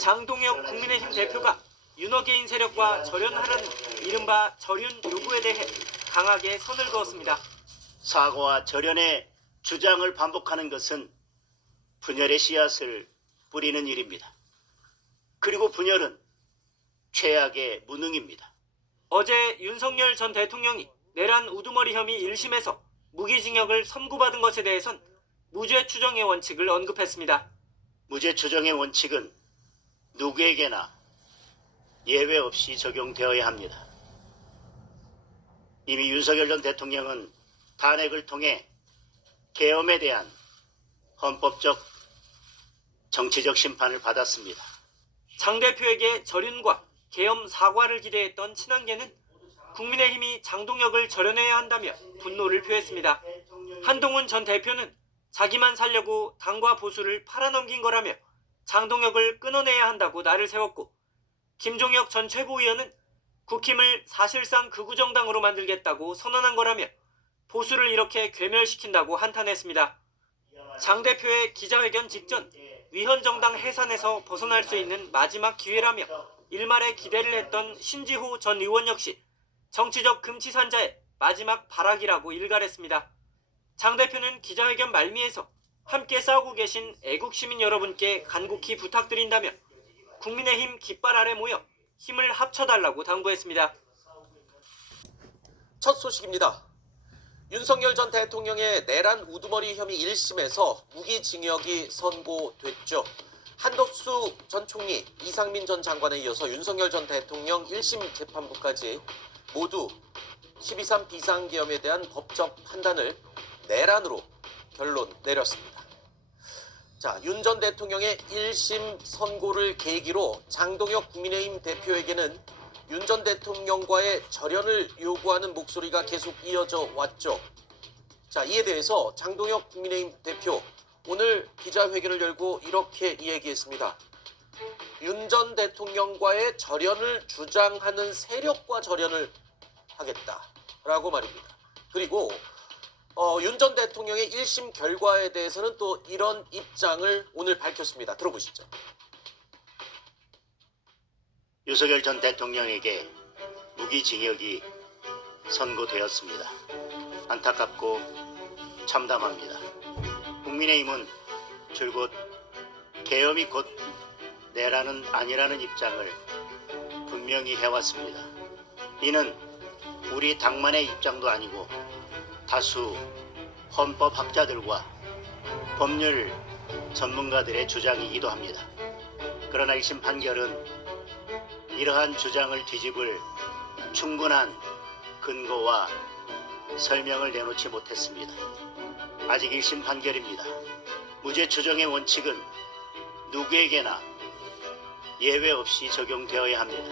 장동혁 국민의힘 대표가 윤어게인 세력과 절연하라는 이른바 절윤 요구에 대해 강하게 선을 그었습니다. 사과와 절연의 주장을 반복하는 것은 분열의 씨앗을 뿌리는 일입니다. 그리고 분열은 최악의 무능입니다. 어제 윤석열 전 대통령이 내란 우두머리 혐의 1심에서 무기징역을 선고받은 것에 대해선 무죄 추정의 원칙을 언급했습니다. 무죄 추정의 원칙은 누구에게나 예외 없이 적용되어야 합니다. 이미 윤석열 전 대통령은 탄핵을 통해 계엄에 대한 헌법적, 정치적 심판을 받았습니다. 장 대표에게 절윤과 계엄 사과를 기대했던 친한계는 국민의힘이 장동혁을 절연해야 한다며 분노를 표했습니다. 한동훈 전 대표는 자기만 살려고 당과 보수를 팔아넘긴 거라며 장동혁을 끊어내야 한다고 날을 세웠고, 김종혁 전 최고위원은 국힘을 사실상 극우정당으로 만들겠다고 선언한 거라며 보수를 이렇게 괴멸시킨다고 한탄했습니다. 장 대표의 기자회견 직전 위헌정당 해산에서 벗어날 수 있는 마지막 기회라며 일말의 기대를 했던 신지호 전 의원 역시 정치적 금치산자의 마지막 발악이라고 일갈했습니다. 장 대표는 기자회견 말미에서 함께 싸우고 계신 애국시민 여러분께 간곡히 부탁드린다며 국민의힘 깃발 아래 모여 힘을 합쳐달라고 당부했습니다. 첫 소식입니다. 윤석열 전 대통령의 내란 우두머리 혐의 1심에서 무기징역이 선고됐죠. 한덕수 전 총리, 이상민 전 장관에 이어서 윤석열 전 대통령 1심 재판부까지 모두 12.3 비상계엄에 대한 법적 판단을 내란으로 결론 내렸습니다. 자, 윤 전 대통령의 1심 선고를 계기로 장동혁 국민의힘 대표에게는 윤 전 대통령과의 절연을 요구하는 목소리가 계속 이어져 왔죠. 자, 이에 대해서 장동혁 국민의힘 대표 오늘 기자회견을 열고 이렇게 이야기했습니다. 윤 전 대통령과의 절연을 주장하는 세력과 절연을 하겠다라고 말입니다. 그리고 윤 전 대통령의 1심 결과에 대해서는 또 이런 입장을 오늘 밝혔습니다. 들어보시죠. 윤석열 전 대통령에게 무기징역이 선고되었습니다. 안타깝고 참담합니다. 국민의힘은 줄곧 계엄이 곧 내란은 아니라는 입장을 분명히 해왔습니다. 이는 우리 당만의 입장도 아니고 다수 헌법학자들과 법률 전문가들의 주장이기도 합니다. 그러나 1심 판결은 이러한 주장을 뒤집을 충분한 근거와 설명을 내놓지 못했습니다. 아직 1심 판결입니다. 무죄 추정의 원칙은 누구에게나 예외 없이 적용되어야 합니다.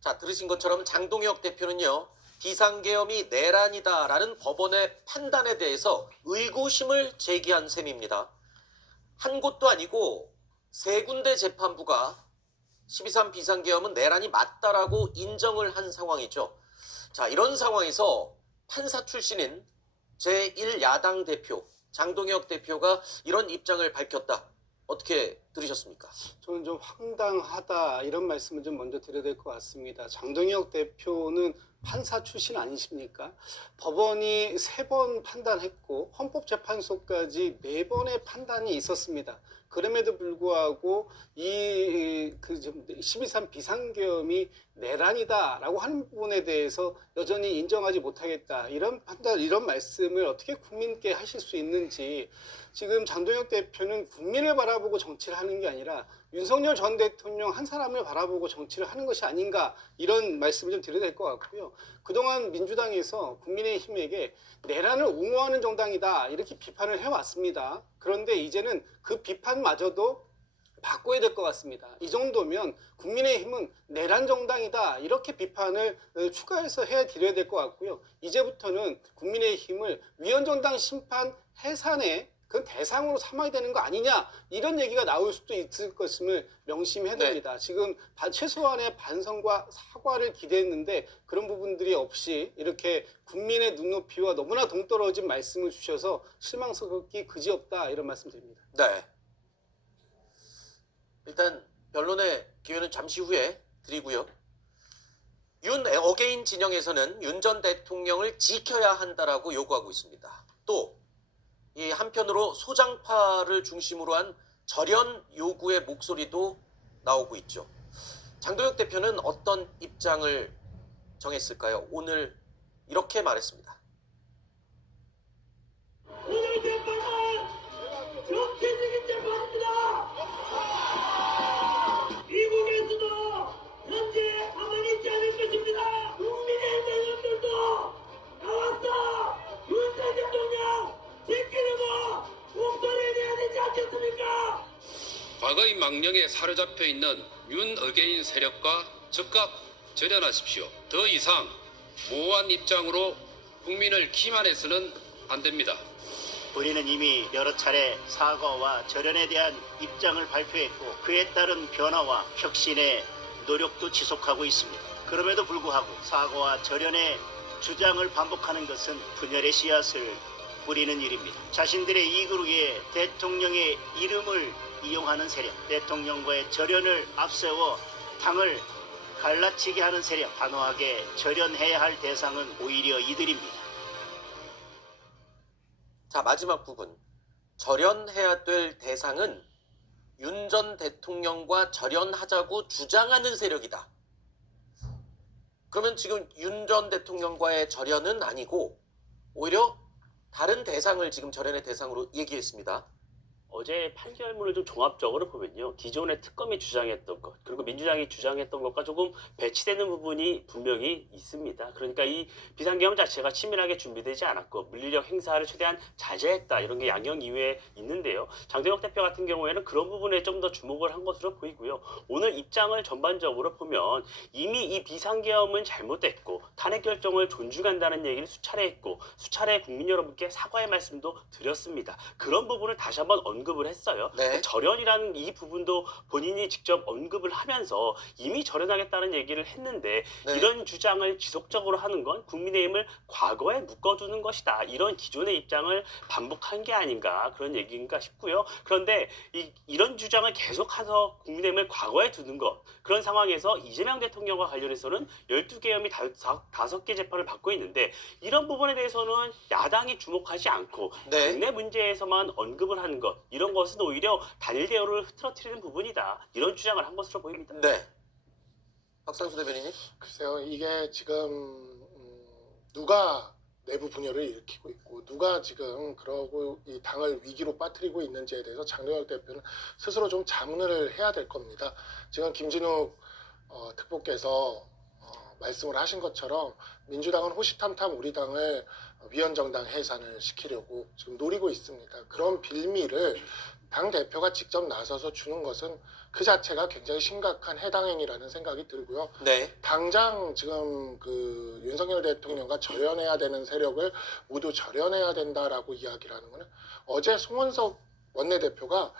자, 들으신 것처럼 장동혁 대표는요, 비상계엄이 내란이다라는 법원의 판단에 대해서 의구심을 제기한 셈입니다. 한 곳도 아니고 세 군데 재판부가 12.3 비상계엄은 내란이 맞다라고 인정을 한 상황이죠. 자, 이런 상황에서 판사 출신인 제1야당 대표 장동혁 대표가 이런 입장을 밝혔다. 어떻게 들으셨습니까? 저는 좀 황당하다 이런 말씀을 좀 먼저 드려야 될 것 같습니다. 장동혁 대표는 판사 출신 아니십니까? 법원이 3번 판단했고 헌법재판소까지 4번의 판단이 있었습니다. 그럼에도 불구하고 이 12.3 비상계엄이 내란이다라고 하는 부분에 대해서 여전히 인정하지 못하겠다, 이런 판단, 이런 말씀을 어떻게 국민께 하실 수 있는지. 지금 장동혁 대표는 국민을 바라보고 정치를 하는 게 아니라 윤석열 전 대통령 한 사람을 바라보고 정치를 하는 것이 아닌가, 이런 말씀을 좀 드려야 될 것 같고요. 그동안 민주당에서 국민의힘에게 내란을 옹호하는 정당이다 이렇게 비판을 해왔습니다. 그런데 이제는 그 비판마저도 바꿔야 될 것 같습니다. 이 정도면 국민의힘은 내란 정당이다 이렇게 비판을 추가해서 해드려야 될 것 같고요. 이제부터는 국민의힘을 위헌정당 심판 해산에 그건 대상으로 삼아야 되는 거 아니냐, 이런 얘기가 나올 수도 있을 것임을 명심해야 됩니다. 네. 지금 최소한의 반성과 사과를 기대했는데 그런 부분들이 없이 이렇게 국민의 눈높이와 너무나 동떨어진 말씀을 주셔서 실망스럽기 그지없다, 이런 말씀 드립니다. 네. 일단 변론의 기회는 잠시 후에 드리고요. 윤 어게인 진영에서는 윤 전 대통령을 지켜야 한다라고 요구하고 있습니다. 또 이 한편으로 소장파를 중심으로 한 절연 요구의 목소리도 나오고 있죠. 장동혁 대표는 어떤 입장을 정했을까요? 오늘 이렇게 말했습니다. 오늘 재판은 정치적인 재판입니다. 미국에서도 현재 가만히 있지 않을 것입니다. 국민의 대의원들도 나와서 윤 전 대통령 지키려고 목소리를 내야 되지 않겠습니까? 과거의 망령에 사로잡혀 있는 윤 어게인 세력과 즉각 절연하십시오. 더 이상 모호한 입장으로 국민을 기만해서는 안 됩니다. 우리는 이미 여러 차례 사과와 절연에 대한 입장을 발표했고 그에 따른 변화와 혁신의 노력도 지속하고 있습니다. 그럼에도 불구하고 사과와 절연의 주장을 반복하는 것은 분열의 씨앗을 뿌리는 일입니다. 자신들의 이익을 위해 대통령의 이름을 이용하는 세력, 대통령과의 절연을 앞세워 당을 갈라치게 하는 세력, 단호하게 절연해야 할 대상은 오히려 이들입니다. 자, 마지막 부분. 절연해야 될 대상은 윤 전 대통령과 절연하자고 주장하는 세력이다. 그러면 지금 윤 전 대통령과의 절연은 아니고 오히려 다른 대상을 지금 절연의 대상으로 얘기했습니다. 어제 판결문을 좀 종합적으로 보면요. 기존의 특검이 주장했던 것, 그리고 민주당이 주장했던 것과 조금 배치되는 부분이 분명히 있습니다. 그러니까 이 비상계엄 자체가 치밀하게 준비되지 않았고 물리력 행사를 최대한 자제했다. 이런 게 양형 이외에 있는데요. 장동혁 대표 같은 경우에는 그런 부분에 좀 더 주목을 한 것으로 보이고요. 오늘 입장을 전반적으로 보면 이미 이 비상계엄은 잘못됐고 탄핵 결정을 존중한다는 얘기를 수차례 했고 수차례 국민 여러분께 사과의 말씀도 드렸습니다. 그런 부분을 다시 한번 언급을 했어요. 네. 절연이라는 이 부분도 본인이 직접 언급을 하면서 이미 절연하겠다는 얘기를 했는데 네. 이런 주장을 지속적으로 하는 건 국민의힘을 과거에 묶어두는 것이다. 이런 기존의 입장을 반복한 게 아닌가 그런 얘기인가 싶고요. 그런데 이런 주장을 계속해서 국민의힘을 과거에 두는 것 그런 상황에서 이재명 대통령과 관련해서는 12계엄이 5개 재판을 받고 있는데 이런 부분에 대해서는 야당이 주목하지 않고 네. 국내 문제에서만 언급을 하는 것 이런 것은 오히려 단일 대우를 흐트러뜨리는 부분이다. 이런 주장을 한 것으로 보입니다. 네. 박상수 대변인님. 글쎄요, 이게 지금 누가 내부 분열을 일으키고 있고 누가 지금 그러고 이 당을 위기로 빠뜨리고 있는지에 대해서 장동혁 대표는 스스로 좀 자문을 해야 될 겁니다. 지금 김진욱 특보께서 말씀을 하신 것처럼 민주당은 호시탐탐 우리 당을 위헌정당 해산을 시키려고 지금 노리고 있습니다. 그런 빌미를 당 대표가 직접 나서서 주는 것은 그 자체가 굉장히 심각한 해당 행위라는 생각이 들고요. 네. 당장 지금 그 윤석열 대통령과 절연해야 되는 세력을 모두 절연해야 된다라고 이야기를 하는 거는 어제 송원석 원내대표가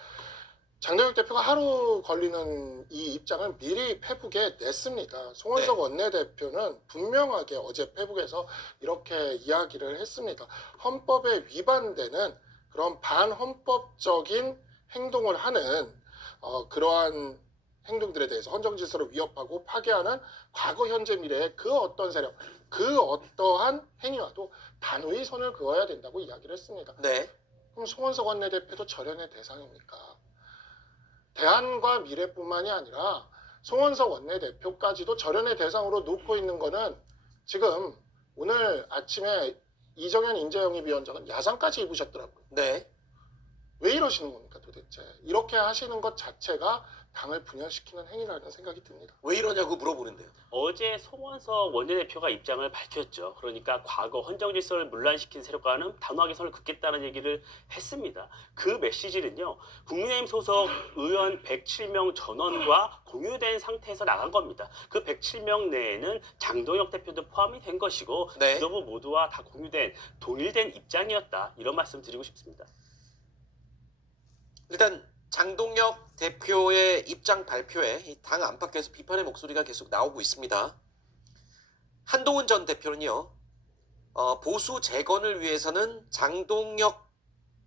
장동혁 대표가 하루 걸리는 이 입장을 미리 페북에 냈습니다. 송원석 원내대표는 분명하게 어제 페북에서 이렇게 이야기를 했습니다. 헌법에 위반되는 그런 반헌법적인 행동을 하는 그러한 행동들에 대해서 헌정질서를 위협하고 파괴하는 과거, 현재, 미래의 그 어떤 세력, 그 어떠한 행위와도 단호히 선을 그어야 된다고 이야기를 했습니다. 네. 그럼 송원석 원내대표도 절연의 대상입니까? 대안과 미래뿐만이 아니라 송원석 원내대표까지도 절연의 대상으로 놓고 있는 거는 지금 오늘 아침에 이정현 인재영입위원장은 야상까지 입으셨더라고요. 네. 왜 이러시는 겁니까 도대체? 이렇게 하시는 것 자체가 당을 분열시키는 행위라는 생각이 듭니다. 왜 이러냐고 물어보는데요. 어제 송원석 원내대표가 입장을 밝혔죠. 그러니까 과거 헌정질서를 문란시킨 세력과는 단호하게 선을 긋겠다는 얘기를 했습니다. 그 메시지는요. 국민의힘 소속 의원 107명 전원과 공유된 상태에서 나간 겁니다. 그 107명 내에는 장동혁 대표도 포함이 된 것이고 네. 지도부 모두와 다 공유된 동일된 입장이었다. 이런 말씀 드리고 싶습니다. 일단 장동혁 대표의 입장 발표에 이 당 안팎에서 비판의 목소리가 계속 나오고 있습니다. 한동훈 전 대표는요. 보수 재건을 위해서는 장동혁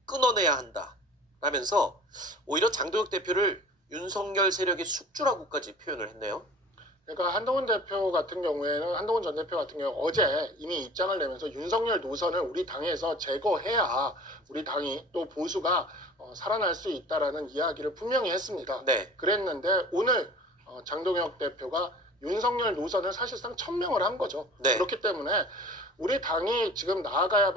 끊어내야 한다 라면서 오히려 장동혁 대표를 윤석열 세력의 숙주라고까지 표현을 했네요. 그러니까 한동훈 대표 같은 경우에는 한동훈 전 대표 같은 경우 어제 이미 입장을 내면서 윤석열 노선을 우리 당에서 제거해야 우리 당이 또 보수가 살아날 수 있다라는 이야기를 분명히 했습니다. 네. 그랬는데 오늘 장동혁 대표가 윤석열 노선을 사실상 천명을 한 거죠. 네. 그렇기 때문에 우리 당이 지금 나아가야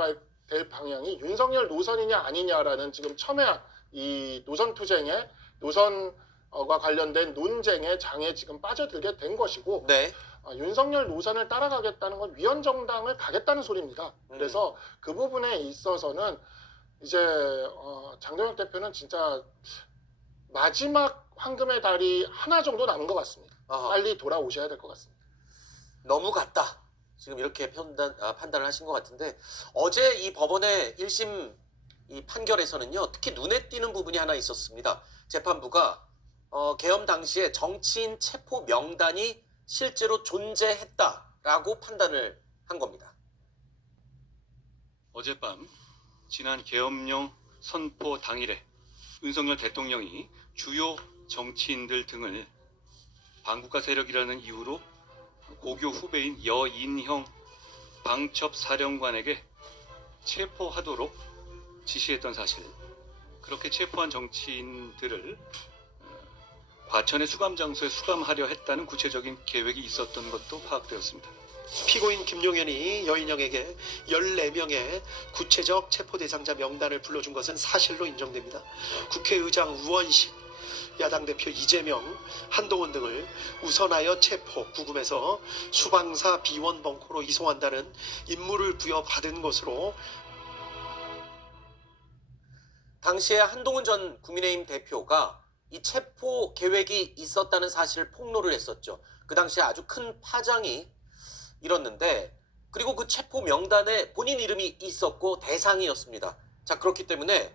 될 방향이 윤석열 노선이냐 아니냐라는 지금 첨예한 이 노선 투쟁에 노선과 관련된 논쟁의 장에 지금 빠져들게 된 것이고 네. 윤석열 노선을 따라가겠다는 건 위헌정당을 가겠다는 소리입니다. 그래서 그 부분에 있어서는 이제 장동혁 대표는 진짜 마지막 황금의 달이 하나 정도 남은 것 같습니다. 아하. 빨리 돌아오셔야 될 것 같습니다. 너무 같다. 지금 이렇게 판단을 하신 것 같은데 어제 이 법원의 1심 이 판결에서는요. 특히 눈에 띄는 부분이 하나 있었습니다. 재판부가 계엄 당시에 정치인 체포 명단이 실제로 존재했다라고 판단을 한 겁니다. 어젯밤 지난 계엄령 선포 당일에 윤석열 대통령이 주요 정치인들 등을 반국가 세력이라는 이유로 고교 후배인 여인형 방첩사령관에게 체포하도록 지시했던 사실, 그렇게 체포한 정치인들을 과천의 수감장소에 수감하려 했다는 구체적인 계획이 있었던 것도 파악되었습니다. 피고인 김용현이 여인영에게 14명의 구체적 체포 대상자 명단을 불러준 것은 사실로 인정됩니다. 국회의장 우원식, 야당 대표 이재명, 한동훈 등을 우선하여 체포, 구금해서 수방사 비원 벙커로 이송한다는 임무를 부여받은 것으로 당시에 한동훈 전 국민의힘 대표가 이 체포 계획이 있었다는 사실을 폭로를 했었죠. 그 당시에 아주 큰 파장이 일었는데, 그리고 그 체포 명단에 본인 이름이 있었고 대상이었습니다. 자, 그렇기 때문에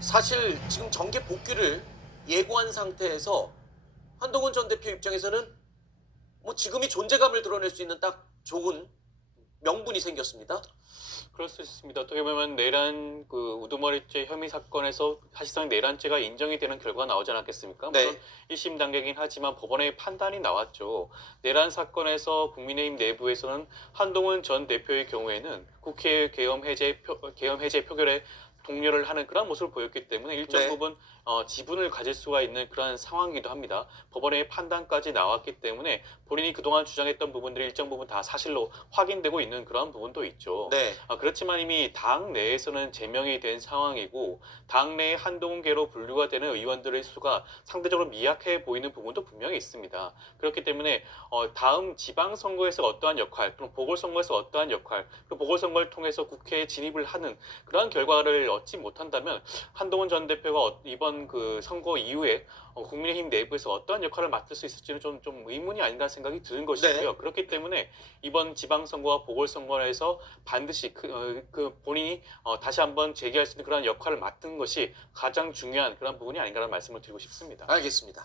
사실 지금 정계 복귀를 예고한 상태에서 한동훈 전 대표 입장에서는 뭐 지금이 존재감을 드러낼 수 있는 딱 좋은 명분이 생겼습니다. 그럴 수 있습니다. 어떻게 보면 내란 우두머리죄 혐의 사건에서 사실상 내란죄가 인정이 되는 결과가 나오지 않았겠습니까? 네. 물론 1심 단계이긴 하지만 법원의 판단이 나왔죠. 내란 사건에서 국민의힘 내부에서는 한동훈 전 대표의 경우에는 국회 계엄 해제 표결에 동료를 하는 그런 모습을 보였기 때문에 일정 네. 부분 지분을 가질 수가 있는 그런 상황이기도 합니다. 법원의 판단까지 나왔기 때문에 본인이 그동안 주장했던 부분들이 일정 부분 다 사실로 확인되고 있는 그런 부분도 있죠. 네. 그렇지만 이미 당 내에서는 제명이 된 상황이고 당 내에 한동훈계로 분류가 되는 의원들의 수가 상대적으로 미약해 보이는 부분도 분명히 있습니다. 그렇기 때문에 다음 지방선거에서 어떠한 역할, 그럼 보궐선거에서 어떠한 역할, 그 보궐선거를 통해서 국회에 진입을 하는 그러한 결과를 얻지 못한다면 한동훈 전 대표가 이번 그 선거 이후에 국민의힘 내부에서 어떠한 역할을 맡을 수 있을지는 좀 의문이 아닌가 생각이 드는 것이고요. 네. 그렇기 때문에 이번 지방선거와 보궐선거에서 반드시 본인이 다시 한번 제기할 수 있는 그런 역할을 맡은 것이 가장 중요한 그런 부분이 아닌가라는 말씀을 드리고 싶습니다. 알겠습니다.